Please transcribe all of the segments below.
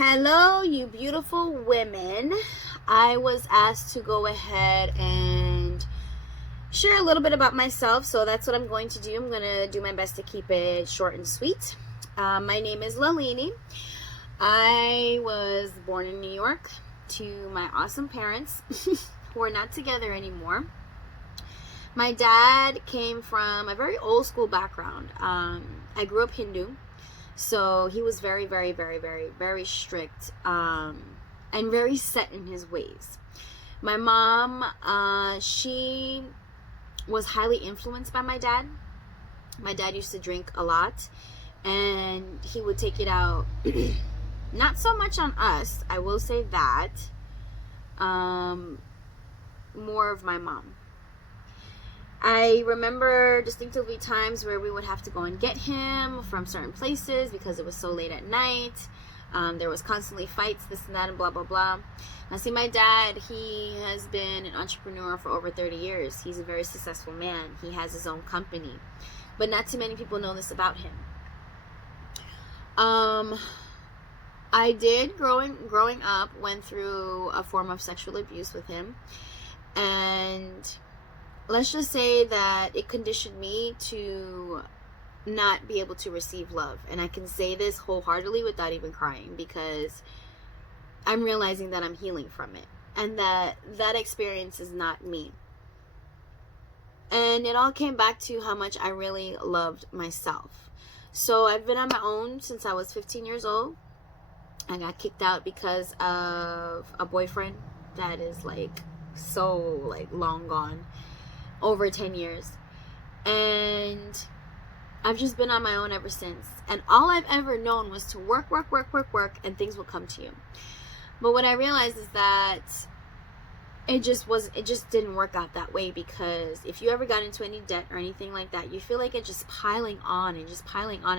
Hello, you beautiful women. I was asked to go ahead and share a little bit about myself, so that's what I'm going to do. I'm going to do my best to keep it short and sweet. My name is Lalini. I was born in New York to my awesome parents who are not together anymore. My dad came from a very old school background. I grew up Hindu. So he was very, very, very, very, very strict and very set in his ways. My mom, she was highly influenced by my dad. My dad used to drink a lot, and he would take it out, not so much on us, I will say that, more of my mom. I remember distinctively times where we would have to go and get him from certain places because it was so late at night. There was constantly fights, this and that, and blah, blah, blah. Now, see, my dad, he has been an entrepreneur for over 30 years. He's a very successful man. He has his own company. But not too many people know this about him. I did, growing up, went through a form of sexual abuse with him. And let's just say that it conditioned me to not be able to receive love. And I can say this wholeheartedly without even crying, because I'm realizing that I'm healing from it. And that experience is not me. And it all came back to how much I really loved myself. So I've been on my own since I was 15 years old. I got kicked out because of a boyfriend that is so long gone. Over 10 years. And I've just been on my own ever since. And all I've ever known was to work, and things will come to you. But what I realized is that it just didn't work out that way, because if you ever got into any debt or anything like that, you feel like it's just piling on, and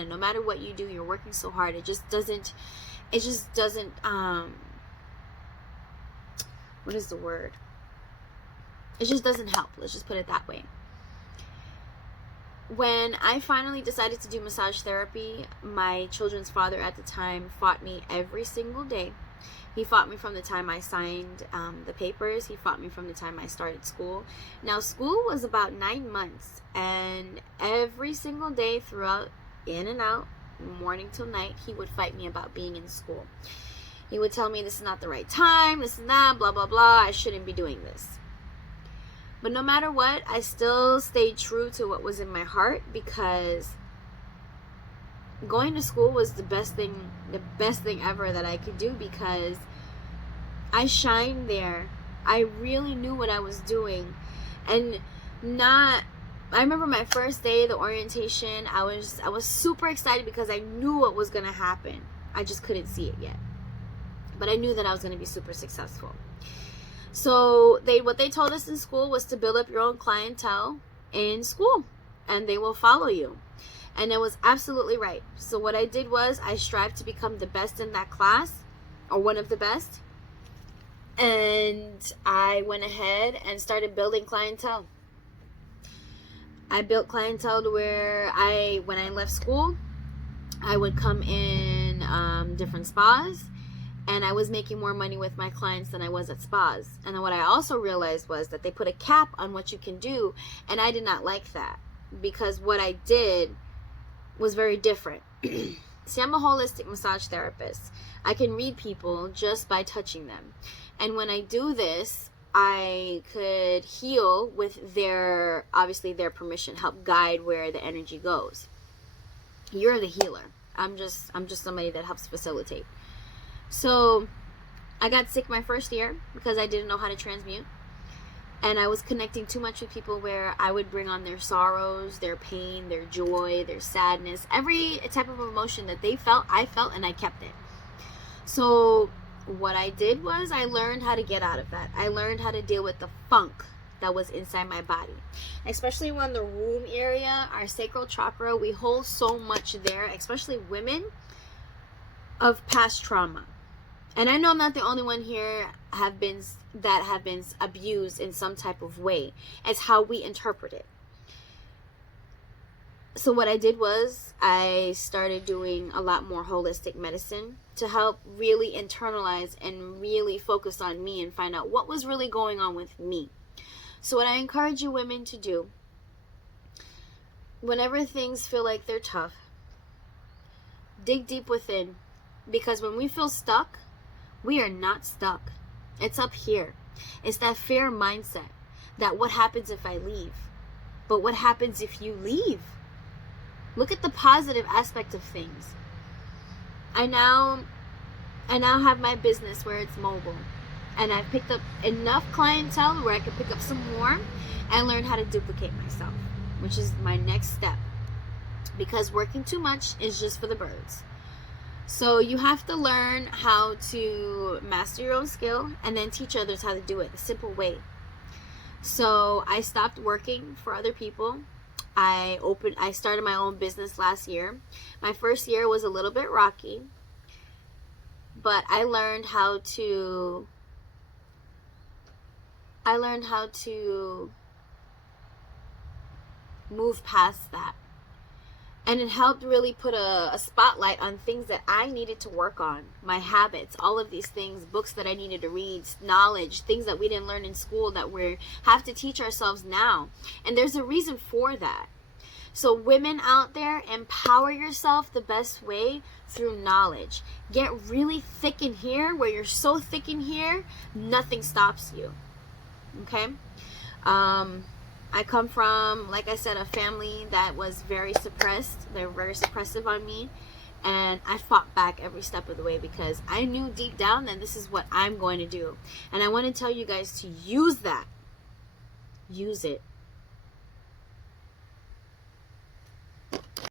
no matter what you do, you're working so hard, it just doesn't what is the word? It just doesn't help. Let's just put it that way. When I finally decided to do massage therapy, my children's father at the time fought me every single day. He fought me from the time I signed the papers. He fought me from the time I started school. Now, school was about 9 months. And every single day throughout, in and out, morning till night, he would fight me about being in school. He would tell me this is not the right time, this and that, blah, blah, blah. I shouldn't be doing this. But no matter what, I still stayed true to what was in my heart, because going to school was the best thing ever that I could do, because I shined there. I really knew what I was doing. And I remember my first day, the orientation, I was super excited because I knew what was going to happen. I just couldn't see it yet. But I knew that I was going to be super successful. So what they told us in school was to build up your own clientele in school, and they will follow you. And it was absolutely right. So what I did was I strived to become the best in that class, or one of the best. And I went ahead and started building clientele. I built clientele to where when I left school, I would come in different spas. And I was making more money with my clients than I was at spas. And then what I also realized was that they put a cap on what you can do. And I did not like that, because what I did was very different. See, I'm a holistic massage therapist. I can read people just by touching them. And when I do this, I could heal with their permission, help guide where the energy goes. You're the healer. I'm just somebody that helps facilitate. So I got sick my first year because I didn't know how to transmute. And I was connecting too much with people where I would bring on their sorrows, their pain, their joy, their sadness. Every type of emotion that they felt, I felt, and I kept it. So what I did was I learned how to get out of that. I learned how to deal with the funk that was inside my body. Especially when the womb area, our sacral chakra, we hold so much there, especially women, of past trauma. And I know I'm not the only one here have been abused in some type of way. It's how we interpret it. So what I did was I started doing a lot more holistic medicine to help really internalize and really focus on me and find out what was really going on with me. So what I encourage you women to do, whenever things feel like they're tough, dig deep within, because when we feel stuck, we are not stuck. It's up here. It's that fear mindset that what happens if I leave? But what happens if you leave? Look at the positive aspect of things. I now have my business where it's mobile, and I've picked up enough clientele where I can pick up some more and learn how to duplicate myself, which is my next step, because working too much is just for the birds. So you have to learn how to master your own skill and then teach others how to do it a simple way. So I stopped working for other people. I started my own business last year. My first year was a little bit rocky, but I learned how to move past that. And it helped really put a spotlight on things that I needed to work on. My habits, all of these things, books that I needed to read, knowledge, things that we didn't learn in school that we have to teach ourselves now. And there's a reason for that. So women out there, empower yourself the best way through knowledge. Get really thick in here, where you're so thick in here, nothing stops you. Okay? I come from, like I said, a family that was very suppressed. They were very suppressive on me. And I fought back every step of the way because I knew deep down that this is what I'm going to do. And I want to tell you guys to use that. Use it.